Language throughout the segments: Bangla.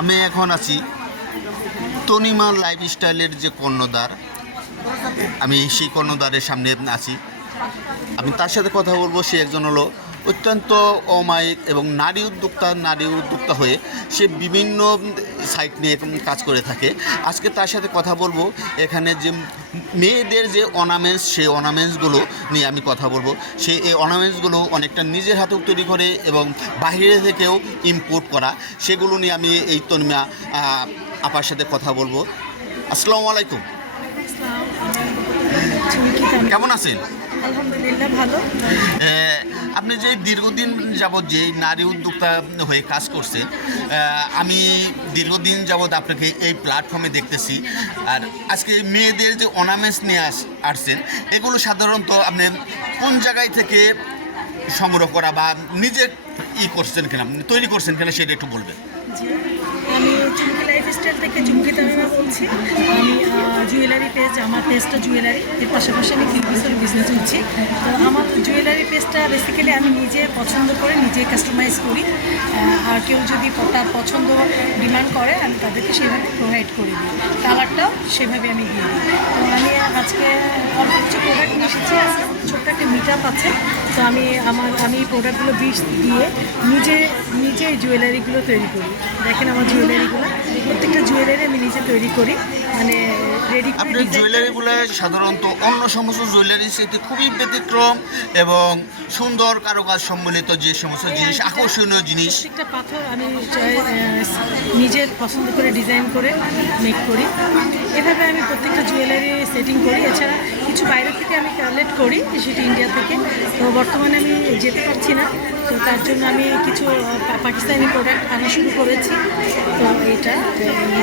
আমি এখন আছি তনিমা লাইফস্টাইলের যে কর্ণধার, আমি সেই কর্ণধারের সামনে আছি। আমি তার সাথে কথা বলবো। সে একজন হলো অত্যন্ত অমায়িক এবং নারী উদ্যোক্তা হয়ে সে বিভিন্ন সাইট নিয়ে কাজ করে থাকে। আজকে তার সাথে কথা বলবো। এখানে যে মেয়েদের যে অর্নামেন্টস, সেই অর্নামেন্টসগুলো নিয়ে আমি কথা বলবো। সে এই অর্নামেন্টসগুলো অনেকটা নিজের হাতে তৈরি করে এবং বাইরে থেকেও ইম্পোর্ট করা, সেগুলো নিয়ে আমি এই তনিমা আপার সাথে কথা বলবো। আসসালামু আলাইকুম, কেমন আছেন? আলহামদুলিল্লাহ ভালো। আপনি যে দীর্ঘদিন যাবৎ যে নারী উদ্যোক্তা হয়ে কাজ করছেন, আমি দীর্ঘদিন যাবৎ আপনাকে এই প্ল্যাটফর্মে দেখতেছি। আর আজকে মেয়েদের যে অর্নামেন্টস নিয়ে আসছেন, এগুলো সাধারণত আপনি কোন জায়গায় থেকে সংগ্রহ করা বা নিজে করছেন কিনা, তৈরি করছেন কিনা, সেটা একটু বলবেন। আমি চুমকি লাইফস্টাইল থেকে চুমকি তামিমা বলছি। আমি জুয়েলারি পেজ, আমার পেজটা জুয়েলারি, এর পাশাপাশি আমি কিউবিসের বিজনেস করছি। তো আমার জুয়েলারি পেজটা বেসিক্যালি আমি নিজে পছন্দ করে নিজে কাস্টমাইজ করি। আর কেউ যদি তার পছন্দ ডিমান্ড করে, আমি তাদেরকে সেভাবে প্রোভাইড করে দিই। কালারটাও সেভাবে আমি দিয়ে দিই। তো আমি আজকে অল্প কিছু প্রোডাক্ট নিয়ে এসেছি। ছোট্ট একটা মিট আপ আছে। তো আমি এই প্রোডাক্টগুলো বিষ দিয়ে নিজে জুয়েলারিগুলো তৈরি করি। দেখেন আমার জুয়েলারিগুলো, প্রত্যেকটা জুয়েলারি আমি নিজে তৈরি করি, মানে রেডি। আপনার জুয়েলারিগুলো সাধারণত অন্য সমস্ত জুয়েলারির সাথে খুবই ব্যতিক্রম এবং সুন্দর কারুকাজ সম্বলিত যে সমস্ত জিনিস, আকর্ষণীয় জিনিস। প্রত্যেকটা পাথর আমি নিজের পছন্দ করে ডিজাইন করে মেক করি। এভাবে আমি প্রত্যেকটা জুয়েলারি সেটিং করি। এছাড়া কিছু বাইরে থেকে আমি কালেক্ট করি, সেটা ইন্ডিয়া থেকে। তো বর্তমানে আমি যেতে পারছি না, তো তার জন্য আমি কিছু পাকিস্তানি প্রোডাক্ট আনা শুরু করেছি। তো এটা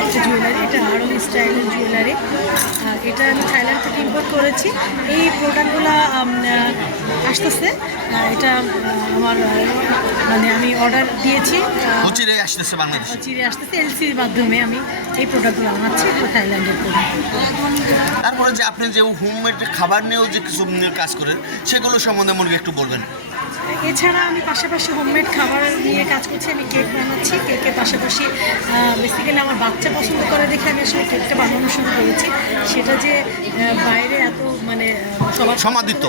একটা জুয়েলারি, এটা আরও স্টাইলের জুয়েলারি। এটা আমি থাইল্যান্ড থেকে ইম্পোর্ট করেছি। এই প্রোডাক্টগুলো আসতেছে। এটা আমার মানে আমি অর্ডার দিয়েছি, চিরে আসতেছে বাংলাদেশে, চিরে আসতেছে এলসির মাধ্যমে। আমি এই প্রোডাক্টগুলো আনাচ্ছি, থাইল্যান্ডের প্রোডাক্ট। তারপরে যে আপনি যে হোমমেড খাবার নিয়েও যে কিছু কাজ করেন, সেগুলো সম্বন্ধে মনে একটু বলবেন। এছাড়া আমি পাশাপাশি হোমমেড খাবার নিয়ে কাজ করছি। আমি কেক বানাচ্ছি। কেকের পাশাপাশি বেসিক্যালি আমার বাচ্চা পছন্দ করে দেখে আমি আসলে কেকটা বানানো শুরু করেছি। সেটা যে বাইরে এত মানে সবার সমাদিত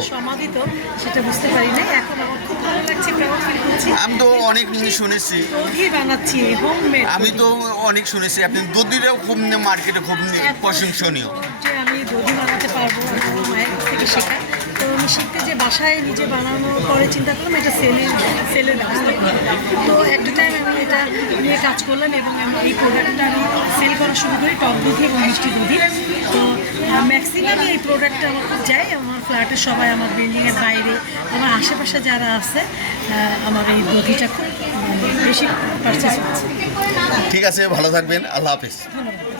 সেটা বুঝতে পারি না। এখন আমার খুব ভালো লাগছে, প্রাউড ফিল করছি। আমি তো অনেক শুনেছি, দধি বানাচ্ছি হোমমেড। আমি তো অনেক শুনেছি আপনি দধিটাও খুব মার্কেটে খুব প্রশংসনীয়। যে আমি দধি বানাতে পারবো, আমার মায়ের কাছ থেকে শেখা। তো আমি শিখতে যে বাসায় নিজে বানানোর পরে চিন্তা করলাম এটা সেলের ব্যবস্থা করলাম। তো একটা টাইম আমি এটা নিয়ে কাজ করলাম এবং আমি এই প্রোডাক্টটা আমি সেল করা শুরু করি, টক দধি এবং মিষ্টি দধি। তো ম্যাক্সিমামই এই প্রোডাক্টটা আমার খুব যায়। আমার ফ্ল্যাটের সবাই, আমার বিল্ডিংয়ের বাইরে, আমার আশেপাশে যারা আছে, আমার এই দধিটা খুব বেশি পারচেস হচ্ছে। ঠিক আছে, ভালো থাকবেন, আল্লাহ হাফেজ। ধন্যবাদ।